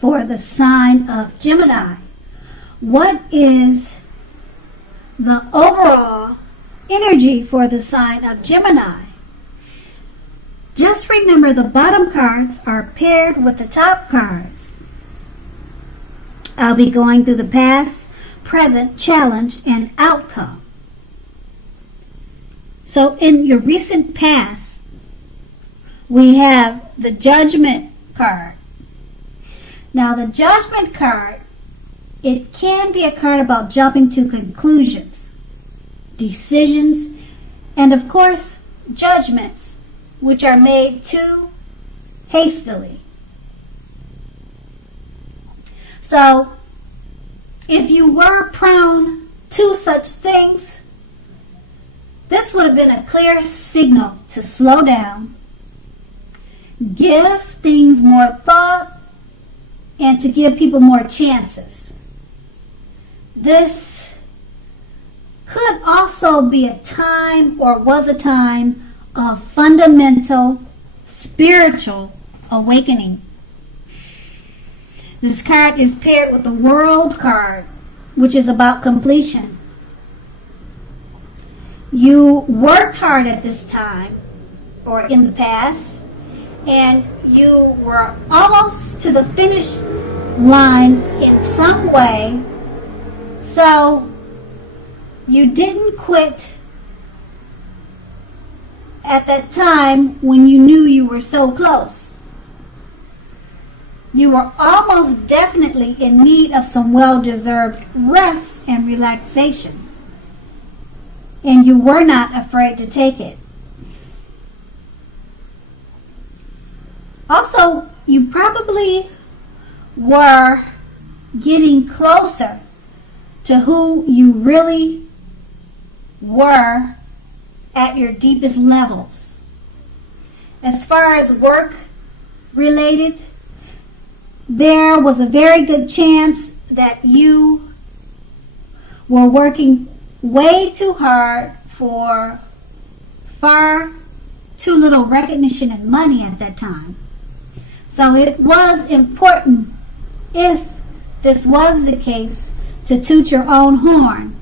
for the sign of Gemini. What is the overall energy for the sign of Gemini? Just remember the bottom cards are paired with the top cards. I'll be going through the past, present, challenge, and outcome. So in your recent past, we have the Judgment card. Now the Judgment card, it can be a card about jumping to conclusions, decisions, and of course, judgments, which are made too hastily. So, if you were prone to such things, this would have been a clear signal to slow down, give things more thought, and to give people more chances. This could also be a time, or was a time, of fundamental spiritual awakening. This card is paired with the World card, which is about completion. You worked hard at this time, or in the past, and you were almost to the finish line in some way, so you didn't quit at that time when you knew you were so close. You were almost definitely in need of some well-deserved rest and relaxation, and you were not afraid to take it. Also, you probably were getting closer to who you really were at your deepest levels. As far as work related, there was a very good chance that you were working way too hard for far too little recognition and money at that time. So it was important, if this was the case, to toot your own horn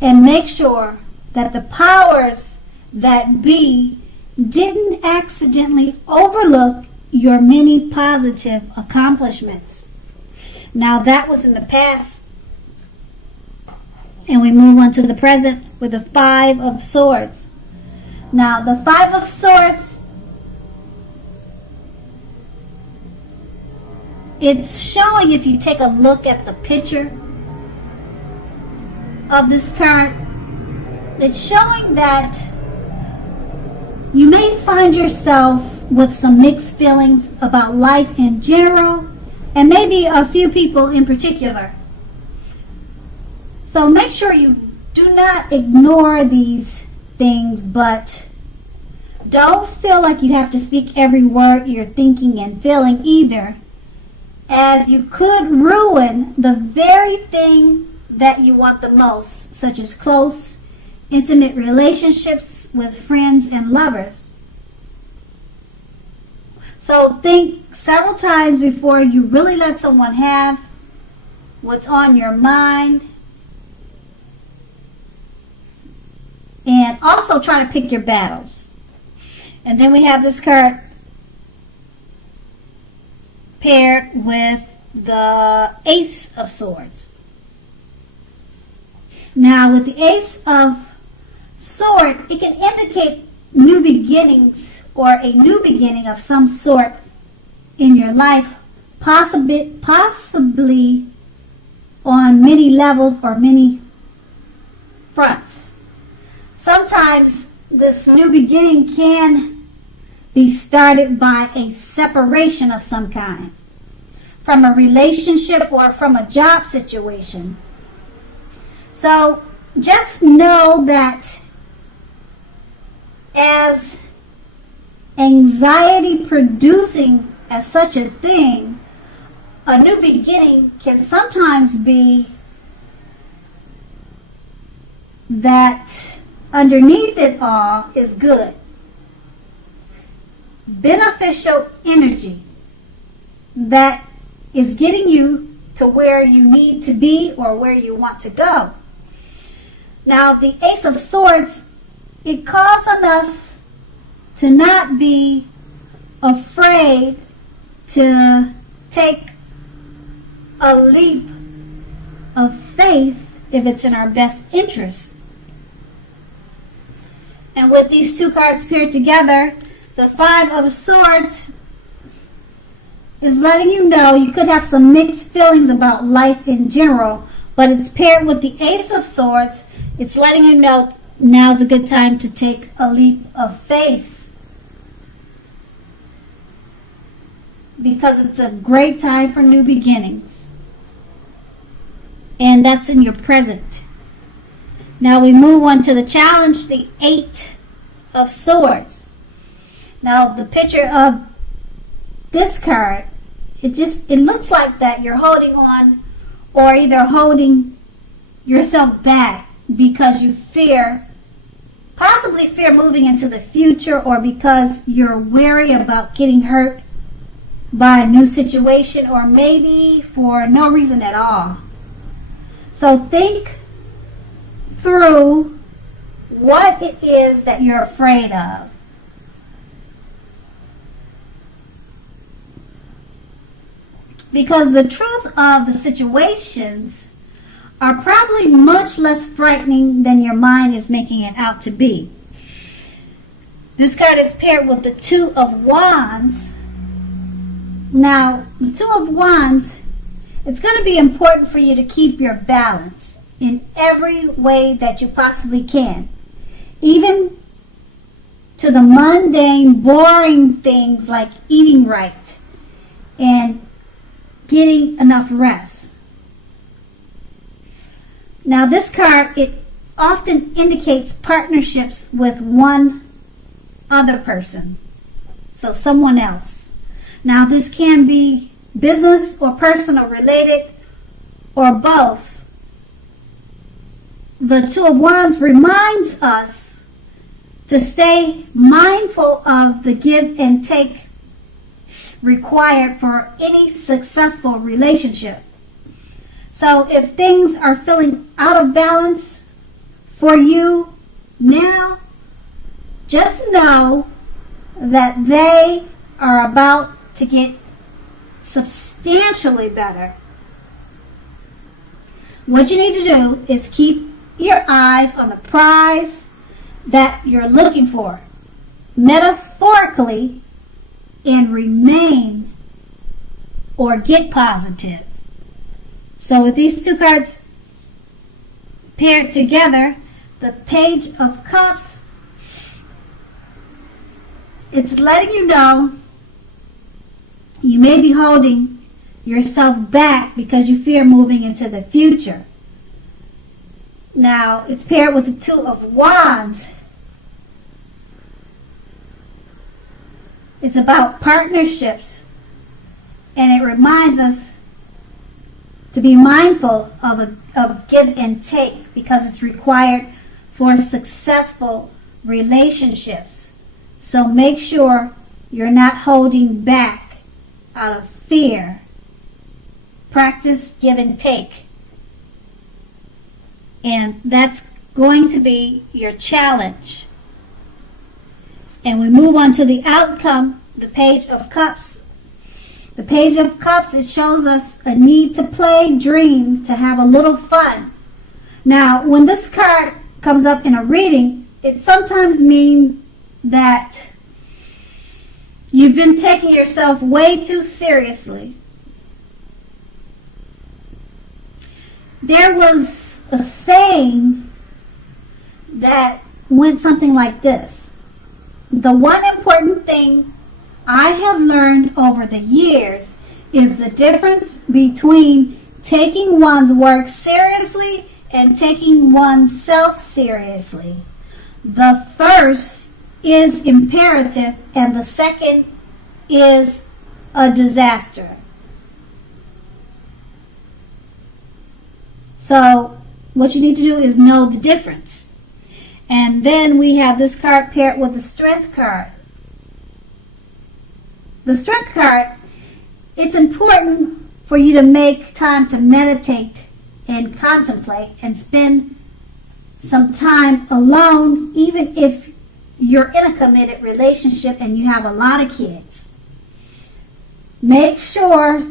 and make sure that the powers that be didn't accidentally overlook your many positive accomplishments. Now that was in the past. And we move on to the present with the Five of Swords. Now the Five of Swords, it's showing, if you take a look at the picture of this card, it's showing that you may find yourself with some mixed feelings about life in general, and maybe a few people in particular. So make sure you do not ignore these things, but don't feel like you have to speak every word you're thinking and feeling either, as you could ruin the very thing that you want the most, such as close, intimate relationships with friends and lovers. So think several times before you really let someone have what's on your mind. And also try to pick your battles. And then we have this card paired with the Ace of Swords. Now with the Ace of Swords, it can indicate new beginnings, or a new beginning of some sort in your life, possibly on many levels or many fronts. Sometimes this new beginning can be started by a separation of some kind, from a relationship or from a job situation. So just know that as anxiety producing as such a thing, a new beginning can sometimes be that underneath it all is good, beneficial energy that is getting you to where you need to be or where you want to go. Now, the Ace of Swords, it calls on us to not be afraid to take a leap of faith if it's in our best interest. And with these two cards paired together, the Five of Swords is letting you know you could have some mixed feelings about life in general, but it's paired with the Ace of Swords. It's letting you know now's a good time to take a leap of faith, because it's a great time for new beginnings. And that's in your present. Now we move on to the challenge, the Eight of Swords. Now the picture of this card, it looks like that you're holding on, or either holding yourself back because you possibly fear moving into the future, or because you're wary about getting hurt by a new situation, or maybe for no reason at all. So think through what it is that you're afraid of. Because the truth of the situations are probably much less frightening than your mind is making it out to be. This card is paired with the Two of Wands. Now, the Two of Wands, it's going to be important for you to keep your balance in every way that you possibly can. Even to the mundane, boring things like eating right and getting enough rest. Now this card, it often indicates partnerships with one other person. So someone else. Now this can be business or personal related, or both. The Two of Wands reminds us to stay mindful of the give and take required for any successful relationship. So if things are feeling out of balance for you now, just know that they are about to get substantially better. What you need to do is keep your eyes on the prize that you're looking for, metaphorically, and remain or get positive. So with these two cards paired together, the Page of Cups, it's letting you know you may be holding yourself back because you fear moving into the future. Now, it's paired with the Two of Wands. It's about partnerships, and it reminds us to be mindful of give and take, because it's required for successful relationships. So make sure you're not holding back out of fear. Practice give and take. And that's going to be your challenge. And we move on to the outcome, the Page of Cups. The Page of Cups, it shows us a need to play, dream, to have a little fun. Now, when this card comes up in a reading, it sometimes means that you've been taking yourself way too seriously. There was a saying that went something like this: the one important thing I have learned over the years is the difference between taking one's work seriously and taking oneself seriously. The first is imperative and the second is a disaster. So what you need to do is know the difference. And then we have this card paired with the Strength card. The Strength card, it's important for you to make time to meditate and contemplate and spend some time alone, even if you're in a committed relationship and you have a lot of kids. Make sure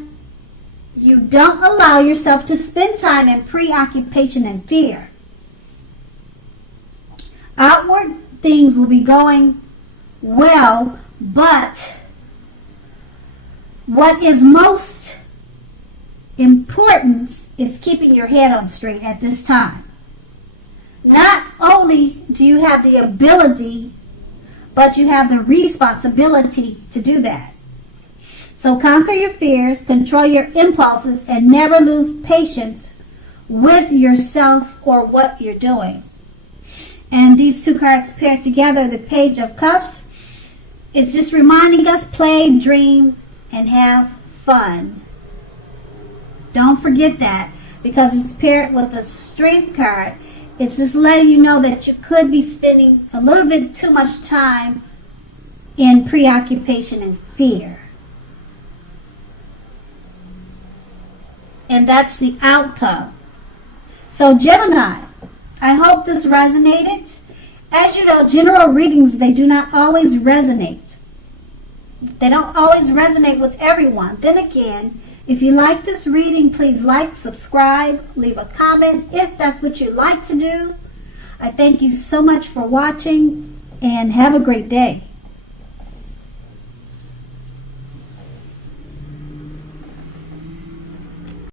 you don't allow yourself to spend time in preoccupation and fear. Outward things will be going well, but what is most important is keeping your head on straight at this time. Not only do you have the ability, but you have the responsibility to do that. So conquer your fears, control your impulses, and never lose patience with yourself or what you're doing. And these two cards paired together, the Page of Cups, it's just reminding us, play, dream, and have fun. Don't forget that, because it's paired with a Strength card. It's just letting you know that you could be spending a little bit too much time in preoccupation and fear. And that's the outcome. So Gemini, I hope this resonated. As you know, general readings, they do not always resonate. They don't always resonate with everyone. Then again, if you like this reading, please like, subscribe, leave a comment if that's what you like to do. I thank you so much for watching, and have a great day.